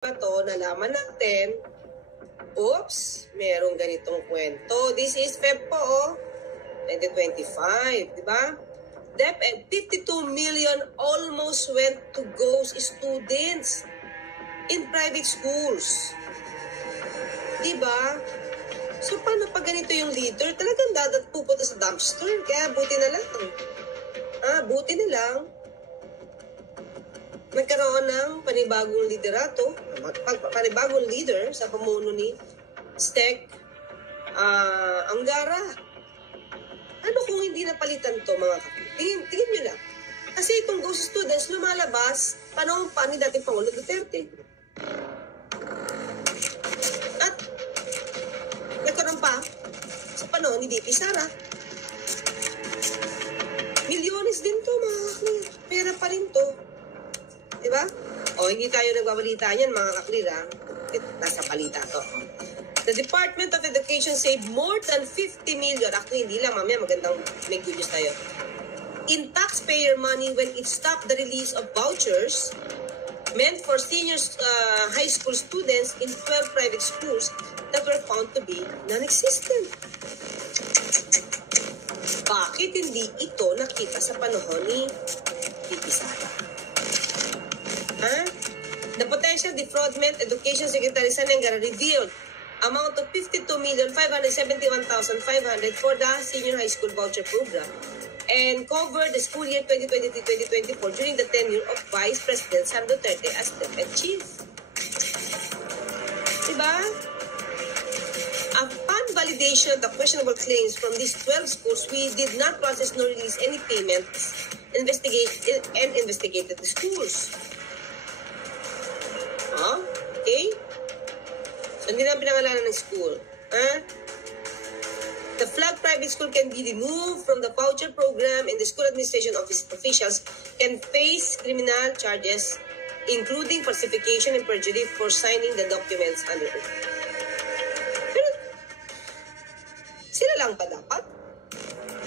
to, nalaman natin, oops, merong ganitong kwento. This is Feb po, 2025, di ba? DepEd, 52 million almost went to ghost students in private schools. Di ba? So, paano pag ganito yung leader? Talagang pupunta sa dumpster. Kaya buti na lang. Buti na lang. Nagkaroon ng panibagong liderato, panibagong leader sa pamuno ni Stek Angara. Ano kung hindi napalitan to, mga kapatid? Tingin nyo lang. Kasi itong ghost students lumalabas panahon pa ni dating Pangulo Duterte. At nagkaroon pa sa panahon ni DP Sara. Milyones din to, mga kapatid. Pera pa rin to. Diba? O, hindi tayo nagbabalita yan, mga kaklir, ha? Nasa balita to. The Department of Education saved more than 50 million. Actually, hindi lang, mamaya magandang may good news tayo. In taxpayer money when it stopped the release of vouchers meant for senior high school students in 12 private schools that were found to be non-existent. Bakit hindi ito nakita sa panahon ni Titi Sara? The potential defraudment, Education Secretary Sanangara revealed amount of 52,571,500 for the senior high school voucher program and covered the school year 2023-2024 during the tenure of Vice President Sara Duterte as DepEd Chief. Diba? Upon validation of the questionable claims from these 12 schools, we did not process nor release any payments investigated the schools. Okay? So, hindi na pinangalanan ng school. The flag private school can be removed from the voucher program and the school administration officials can face criminal charges including falsification and perjury for signing the documents under oath. Pero, sila lang pa dapat?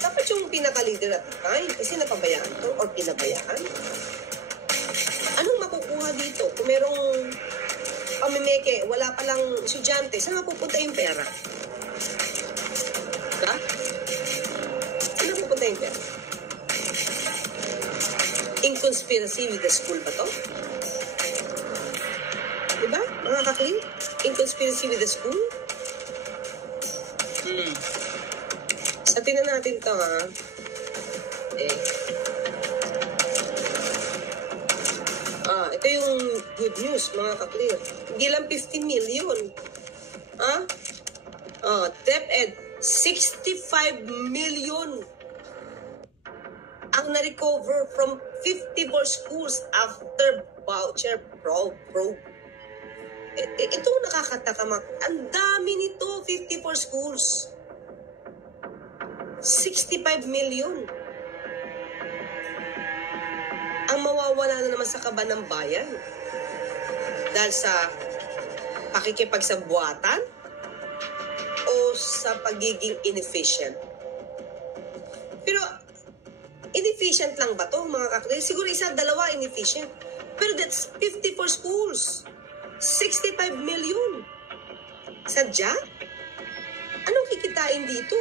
Dapat yung pinaka-leader at the time kasi napabayaan to or pinabayaan. Anong makukuha dito? Kung merong pamimeke, wala palang estudyante, saan mapupunta yung pera? Diba? Saan mapupunta yung pera? In conspiracy with the school ba to? Diba? Mga kakli? In conspiracy with the school? Sa tingnan natin to, ha? Ito yung good news, mga kaklir. Hindi lang 50 million. DepEd, 65 million ang na-recover from 54 schools after voucher probe. Ito nakakataka. Ang dami nito, 54 schools. 65 million. Ang mawawala na naman sa kaban ng bayan dahil sa pakikipagsabuatan o sa pagiging inefficient. Pero inefficient lang ba to, mga kakli? Siguro isa, dalawa inefficient. Pero that's 54 schools. 65 million. Sadya? Anong kikitain dito?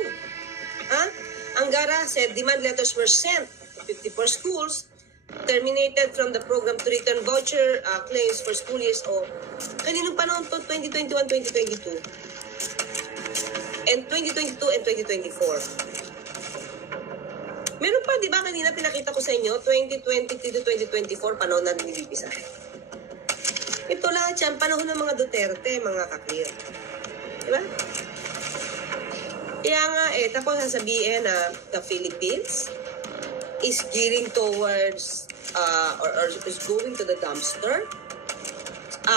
Angara said demand letters were sent to 54 schools terminated from the program to return voucher claims for school years o kaninong panahon to? 2021-2022 and 2022 and 2024. Meron pa, di ba, kanina pinakita ko sa inyo 2023 to 2024 panahon na nilipisa. Ito lahat yan, panahon ng mga Duterte, mga kaklir. Di ba? Kaya nga tapos sasabihin na the Philippines is gearing towards or is going to the dumpster.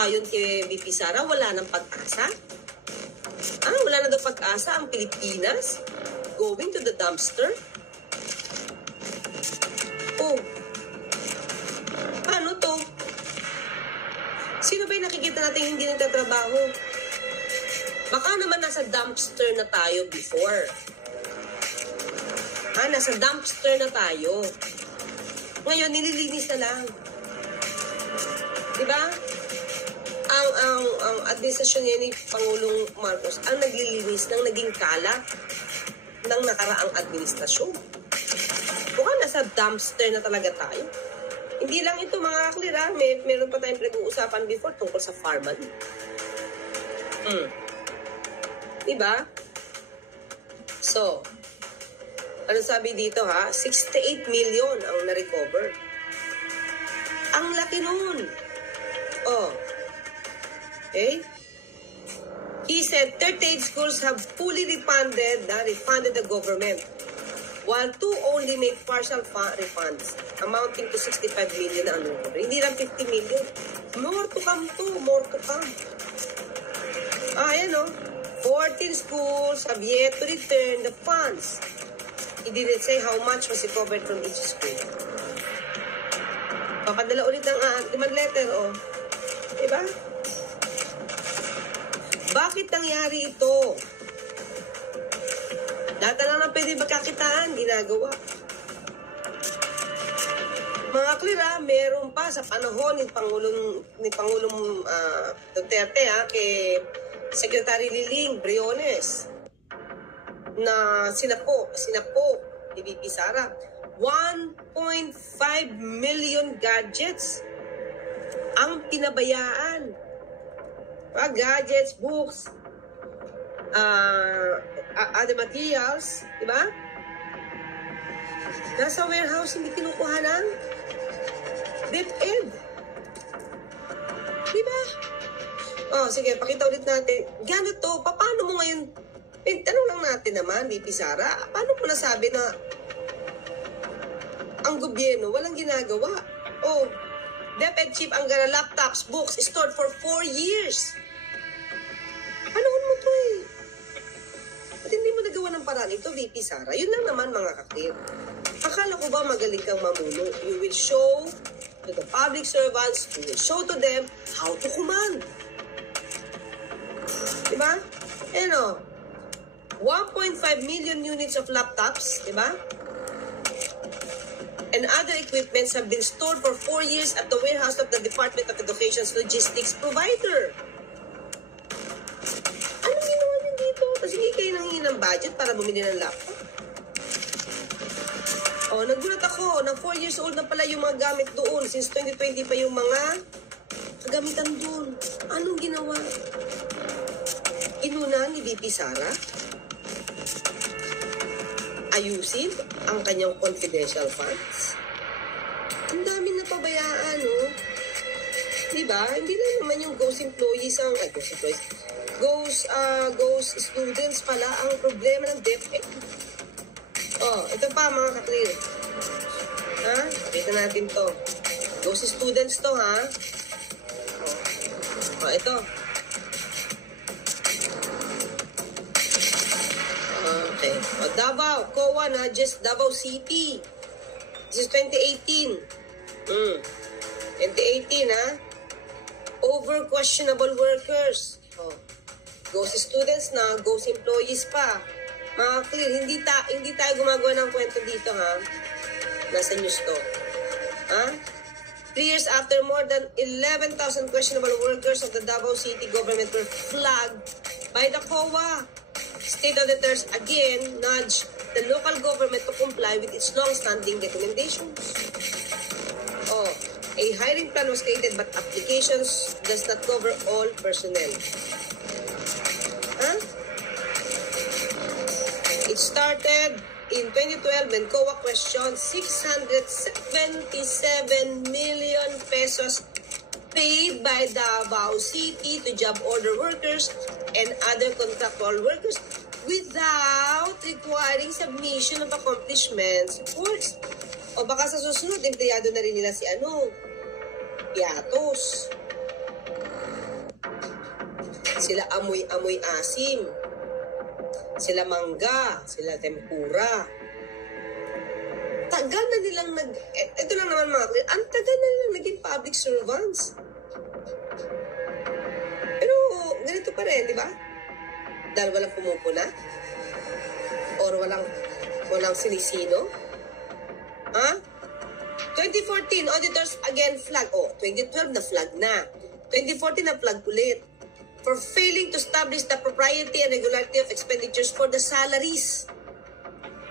Yun kay VP Sara, wala nang pag-asa. Wala na daw pag-asa ang Pilipinas going to the dumpster. Paano to? Sino ba yung nakikita natin hindi nagtatrabaho? Baka naman nasa dumpster na tayo before. Nasa dumpster na tayo. Ngayon, nililinis na lang. Diba? ang administrasyon niya ni Pangulong Marcos ang naglilinis ng naging kalat ng nakaraang administrasyon. Mukhang nasa dumpster na talaga tayo. Hindi lang ito mga kaklira, meron pa tayong pinag-uusapan before tungkol sa Farman. Diba? So, ano sabi dito ha? 68 million ang na-recover. Ang laki nun. Oh. Okay? He said 38 schools have fully refunded the government, while 2 only made partial refunds, amounting to 65 million ang recover. Hindi lang 50 million. More to come. Ayan o. 14 schools have yet to return the funds. He didn't say how much was recovered from each school. Papadala ulit ng demand letter, oh. Diba? Bakit nangyari ito? Data lang na pwede magkakitaan, ginagawa. Mga klira, meron pa sa panahon ni Pangulong Duterte kay Secretary Liling Briones na sinapo ni VP Sara 1.5 million gadgets ang pinabayaan. Gadgets, books, other materials, diba? Nasa warehouse, hindi kinukuha ng DepEd. Diba? Oh, sige, pakita ulit natin. Gano'n to? Paano mo ngayon? Tanong lang natin naman, VP Sara, paano mo nasabi na ang gobyerno walang ginagawa? Oh, DepEd chief ang laptops, books stored for 4 years. Panahon mo to eh. At hindi mo nagawa ng paraan ito, VP Sara. Yun lang naman mga kaklir. Akala ko ba magaling kang mamuno? You will show to the public servants, you will show to them how to command. Diba? Ano? 1.5 million units of laptops, diba? And other equipments have been stored for 4 years at the warehouse of the Department of Education's logistics provider. Anong ginawa niyo dito? Kasi hindi kayo nanghingi ng budget para bumili ng laptop. Oh, nagulat ako na 4 years old na pala yung mga gamit doon. Since 2020 pa yung mga kagamitan doon. Anong ginawa? Inunan ni VP Sara ayusin ang kanyang confidential funds. Ang daming napabayaan, no? Diba? Hindi lang naman yung ghost employees ghost students pala ang problema ng DepEd. Oh, ito pa mga kaklir. Ha? Kita natin to. Ghost students to, ha? Oh, ito. Okay. O, Davao, COA na, just Davao City. This is 2018. 2018, ha? Over questionable workers. O, ghost students na, ghost employees pa. Mga clear, hindi tayo gumagawa ng kwento dito, ha? Nasa news to. Ha? 3 years after, more than 11,000 questionable workers of the Davao City government were flagged by the COA. State auditors again nudged the local government to comply with its long-standing recommendations. Oh, a hiring plan was created but applications does not cover all personnel. Huh? It started in 2012 when COA questioned 677 million pesos paid by Davao City to job order workers and other contractual workers without requiring submission of accomplishments reports. O baka sa susunod, empleyado na rin nila si Piatos. Sila amoy-amoy asim. Sila mangga. Sila tempura. Tagal na nilang ito lang naman mga clear, ang tagal na nilang naging public servants. Pero ganito pa rin, di ba? Dahil walang pumupuna? Or walang sinisino? Ha? 2014, auditors again flag. 2012 na flag na. 2014 na flag ulit. for failing to establish the propriety and regularity of expenditures for the salaries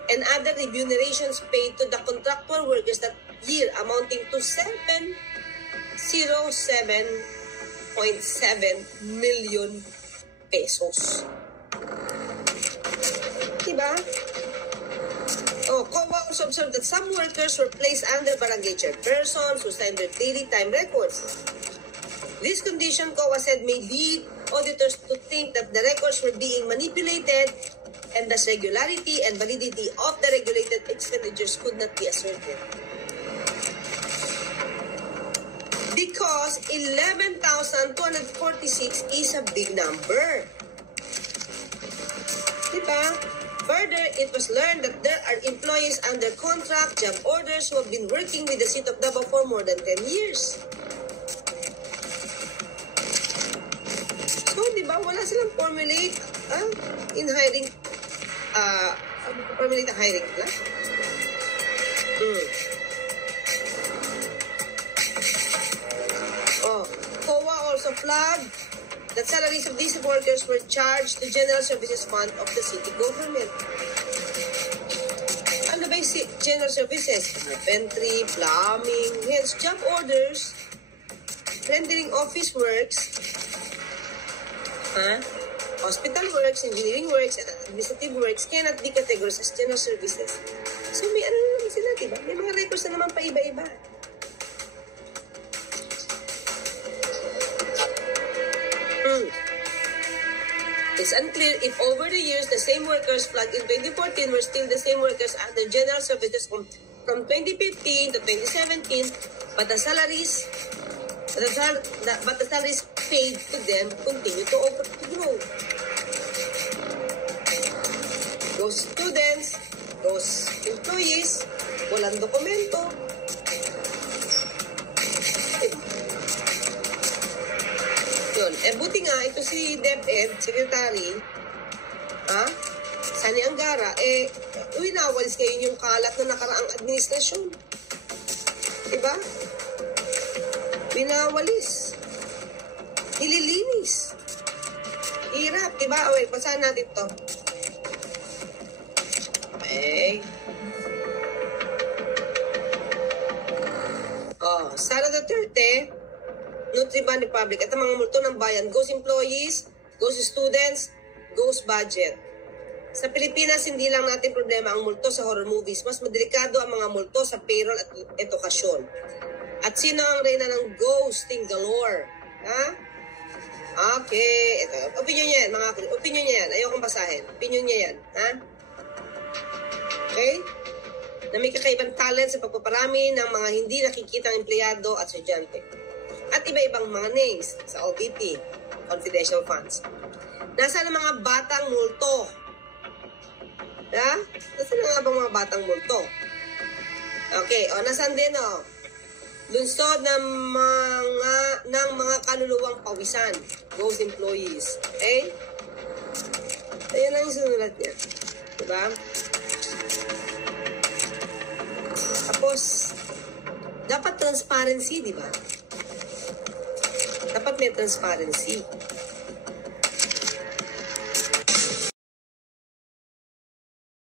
and other remunerations paid to the contractual workers that year amounting to 707.7 million pesos. Diba? COA also observed that some workers were placed under barangay chairpersons who signed their daily time records. This condition, COA said, may lead auditors to think that the records were being manipulated and thus regularity and validity of the regulated expenditures could not be asserted. Because 11,246 is a big number. Diba? Further, it was learned that there are employees under contract job orders who have been working with the City of Davao for more than 10 years. So, diba, wala silang formulate in hiring, formulate ang hiring plan. COA also flagged that salaries of these workers were charged to General Services Fund of the city government. Ano ba yung General Services? Carpentry, plumbing, hence job orders, rendering office works, hospital works, engineering works, and administrative works cannot be categorized as general services. So may ano naman sila, diba? May mga records na naman pa iba-iba. It's unclear if over the years the same workers flagged in 2014 were still the same workers under general services from 2015 to 2017, but the salaries paid to them continue to grow. Those students, those employees, walang dokumento. Yun. Buti nga, ito si DepEd, Secretary, Sani Angara, winawalis kayo yung kalat na nakaraang administrasyon. Diba? Winawalis. Nililinis. Hirap, diba? Okay, pasahan natin to. Okay. Sara Duterte, Nutriban Republic, at ang mga multo ng bayan, goes employees, goes students, goes budget. Sa Pilipinas, hindi lang natin problema ang multo sa horror movies. Mas madelikado ang mga multo sa payroll at edukasyon. At sino ang reyna ng ghosting galore? Okay. Ito. Opinion niya yan, mga opinion niya yan. Ayokong basahin. Opinion niya yan. Okay? Na may kakaibang talent sa pagpaparami ng mga hindi nakikitang empleyado at estudyante. At iba-ibang mga names sa OVP, confidential funds. Nasaan ang mga batang multo? Nasaan nga bang mga batang multo? Okay, nasaan din lunsod ng mga kaluluwang pawisan, those employees. Okay? Ayan lang yung sinulat niya. Diba? Tapos, dapat transparency, diba? Dapat may transparency.